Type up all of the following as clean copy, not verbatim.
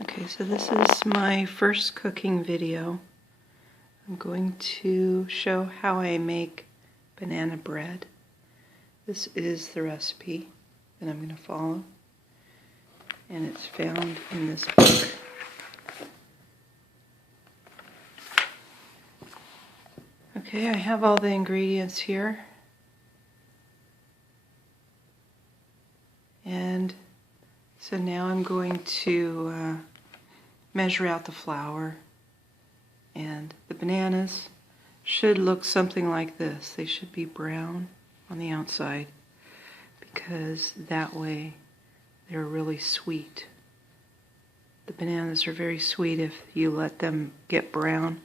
Okay, so this is my first cooking video. I'm going to show how I make banana bread. This is the recipe that I'm going to follow, and it's found in this book. Okay, I have all the ingredients here, and so now I'm going to measure out the flour, and the bananas should look something like this. They should be brown on the outside because that way they're really sweet. The bananas are very sweet if you let them get brown.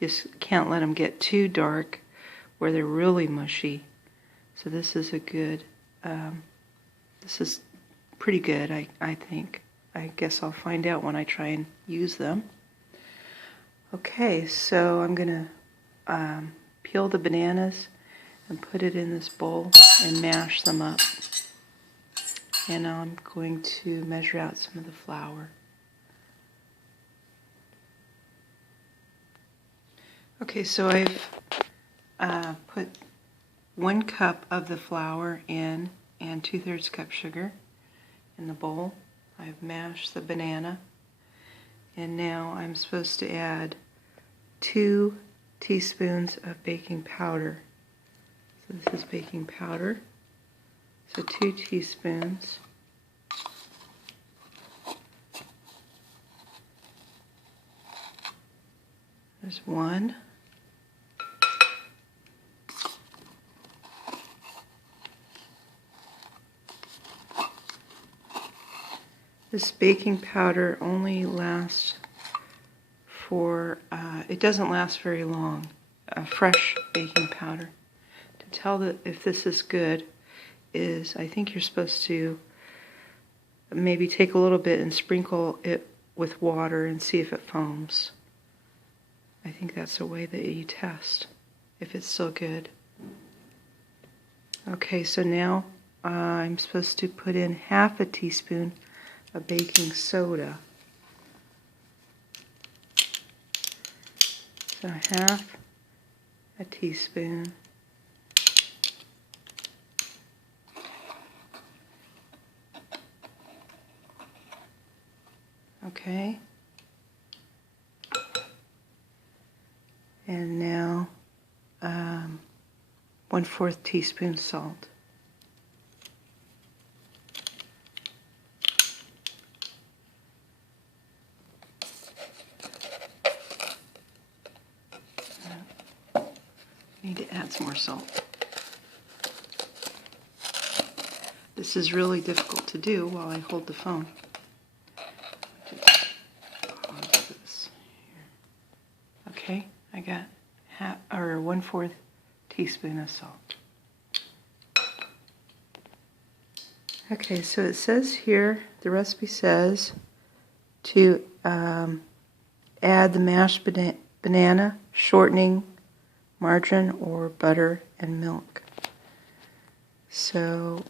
You just can't let them get too dark where they're really mushy. So this is a good, this is pretty good, I think. I guess I'll find out when I try and use them. Okay, so I'm going to peel the bananas and put it in this bowl and mash them up. And now I'm going to measure out some of the flour. Okay, so I've put 1 cup of the flour in and 2/3 cup sugar in the bowl. I've mashed the banana, and now I'm supposed to add 2 teaspoons of baking powder. So this is baking powder. So 2 teaspoons. There's 1. This baking powder only lasts for, it doesn't last very long. Fresh baking powder. To tell that if this is good is, I think you're supposed to maybe take a little bit and sprinkle it with water and see if it foams. I think that's a way that you test if it's still good. Okay, so now I'm supposed to put in 1/2 teaspoon of baking soda. So 1/2 teaspoon. Okay. And now 1/4 teaspoon salt. Need to add some more salt. This is really difficult to do while I hold the phone. Okay, I got 1/4 teaspoon of salt. Okay, so it says here, the recipe says to add the mashed banana, shortening, margarine or butter, and milk. So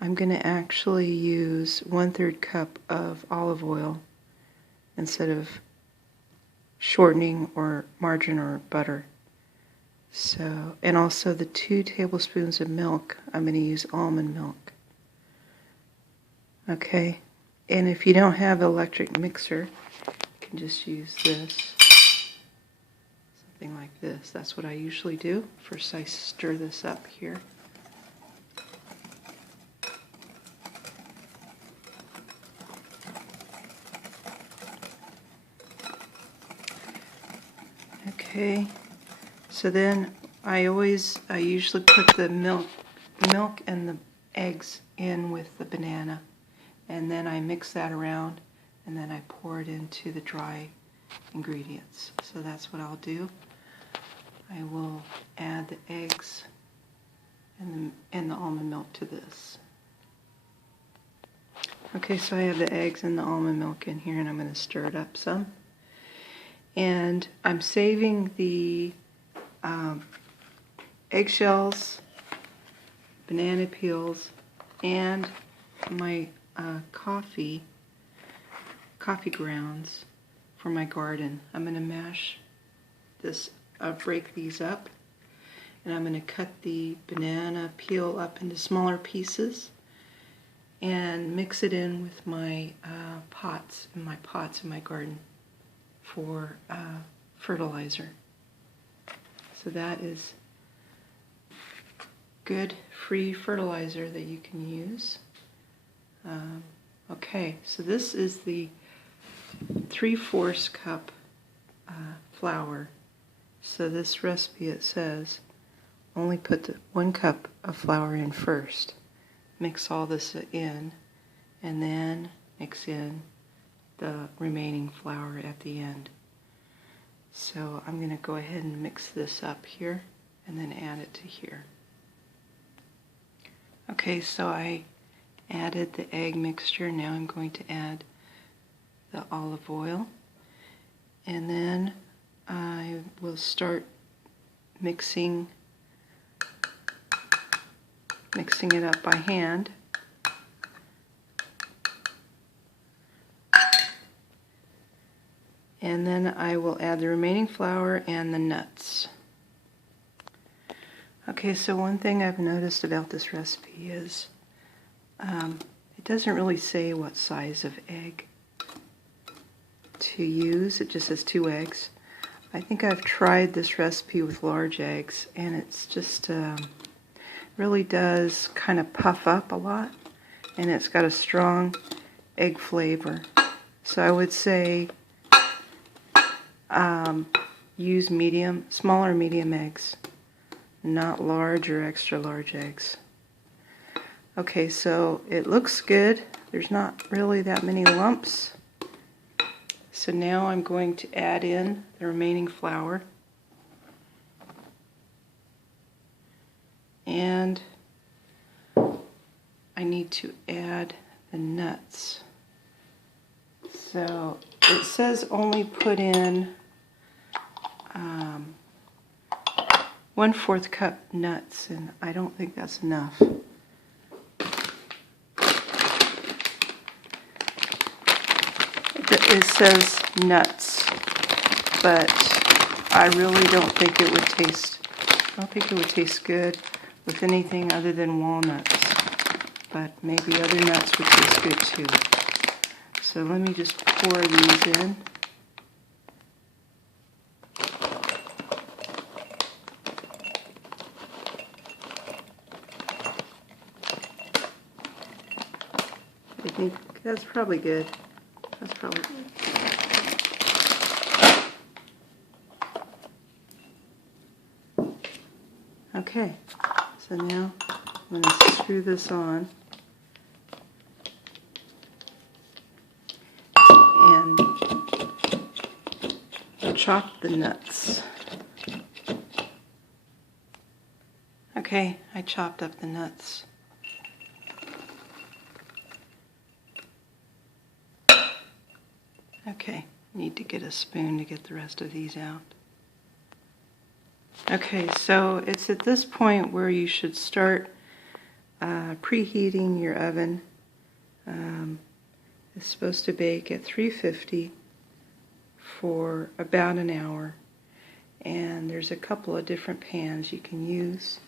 I'm going to actually use 1/3 cup of olive oil instead of shortening or margarine or butter. So, and also the 2 tablespoons of milk, I'm going to use almond milk. Okay, and if you don't have an electric mixer, you can just use this. Something like this. That's what I usually do. First I stir this up here. Okay, so then I usually put the milk and the eggs in with the banana, and then I mix that around, and then I pour it into the dry ingredients. So that's what I'll do. I will add the eggs and the almond milk to this. Okay, so I have the eggs and the almond milk in here, and I'm going to stir it up some. And I'm saving the eggshells, banana peels, and my coffee coffee grounds for my garden. I'm going to mash this, break these up, and I'm going to cut the banana peel up into smaller pieces and mix it in with my pots in my garden for fertilizer. So that is good free fertilizer that you can use. Okay, so this is the 3/4 cup flour. So this recipe, it says only put the 1 cup of flour in first. Mix all this in, and then mix in the remaining flour at the end. So I'm going to go ahead and mix this up here and then add it to here. Okay, so I added the egg mixture. Now I'm going to add the olive oil, and then I will start mixing it up by hand. And then I will add the remaining flour and the nuts. Okay, so one thing I've noticed about this recipe is it doesn't really say what size of egg to use. It just says 2 eggs. I think I've tried this recipe with large eggs, and it's just really does kind of puff up a lot, and it's got a strong egg flavor. So I would say use small or medium eggs, not large or extra large eggs. Okay, so it looks good. There's not really that many lumps. So now I'm going to add in the remaining flour. And I need to add the nuts. So it says only put in 1/4 cup nuts, and I don't think that's enough. It says nuts, but I really don't think it would taste. I don't think it would taste good with anything other than walnuts, but maybe other nuts would taste good too. So let me just pour these in. I think that's probably good. That's probably good. Okay, so now I'm going to screw this on, and I'll chop the nuts. Okay, I chopped up the nuts. Okay, need to get a spoon to get the rest of these out. Okay, so it's at this point where you should start preheating your oven. It's supposed to bake at 350 for about an hour, and there's a couple of different pans you can use.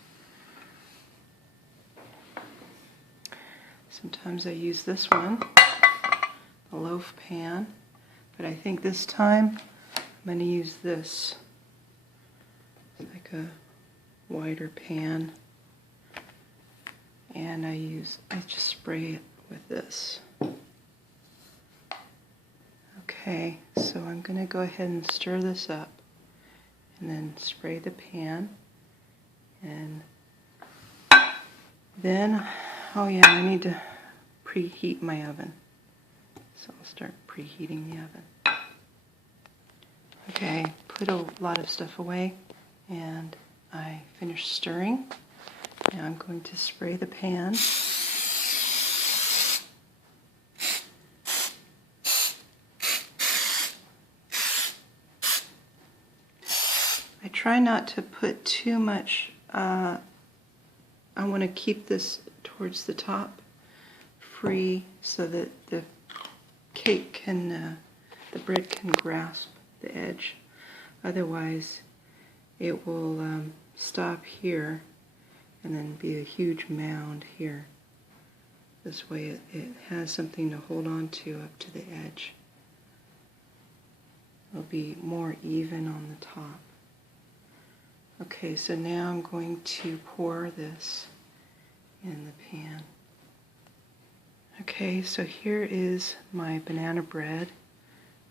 Sometimes I use this one, the loaf pan, but I think this time I'm going to use this. It's like a wider pan, and I just spray it with this. Okay, so I'm going to go ahead and stir this up and then spray the pan, and then, oh yeah, I need to preheat my oven. So I'll start preheating the oven. Okay, put a lot of stuff away, and I finished stirring. Now I'm going to spray the pan. I try not to put too much, I want to keep this towards the top free so that the cake can, the bread can grasp the edge. Otherwise, it will stop here and then be a huge mound here. This way it has something to hold on to up to the edge. It'll be more even on the top. Okay, so now I'm going to pour this in the pan. Okay, so here is my banana bread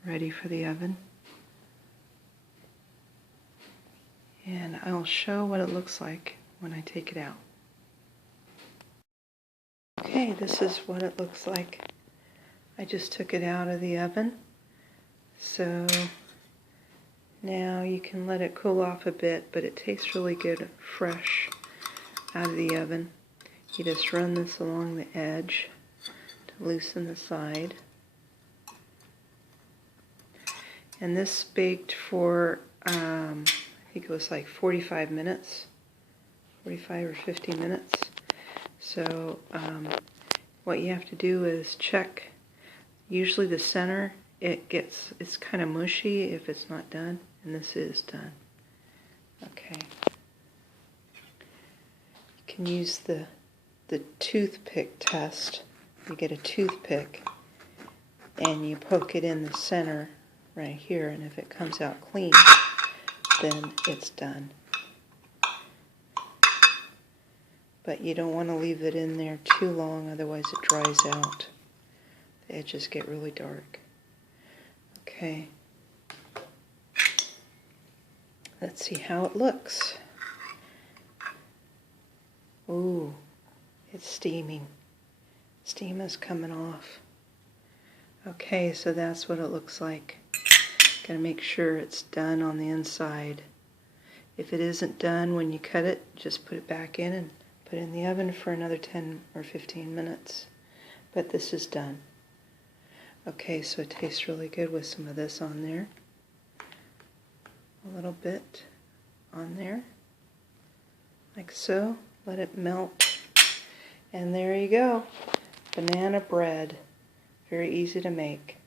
ready for the oven. And I'll show what it looks like when I take it out. Okay, this is what it looks like. I just took it out of the oven. So now you can let it cool off a bit, but it tastes really good fresh out of the oven. You just run this along the edge to loosen the side. And this baked for, I think it was like 45 minutes, 45 or 50 minutes. So what you have to do is check, usually the center, it's kind of mushy if it's not done, and this is done. Okay. You can use the toothpick test. You get a toothpick and you poke it in the center right here, and if it comes out clean, then it's done. But you don't want to leave it in there too long, otherwise it dries out. The edges get really dark. Okay. Let's see how it looks. Ooh, it's steaming. Steam is coming off. Okay, so that's what it looks like. Gotta make sure it's done on the inside. If it isn't done when you cut it, just put it back in and put it in the oven for another 10 or 15 minutes. But this is done. Okay, so it tastes really good with some of this on there. A little bit on there, like so. Let it melt. And there you go. Banana bread. Very easy to make.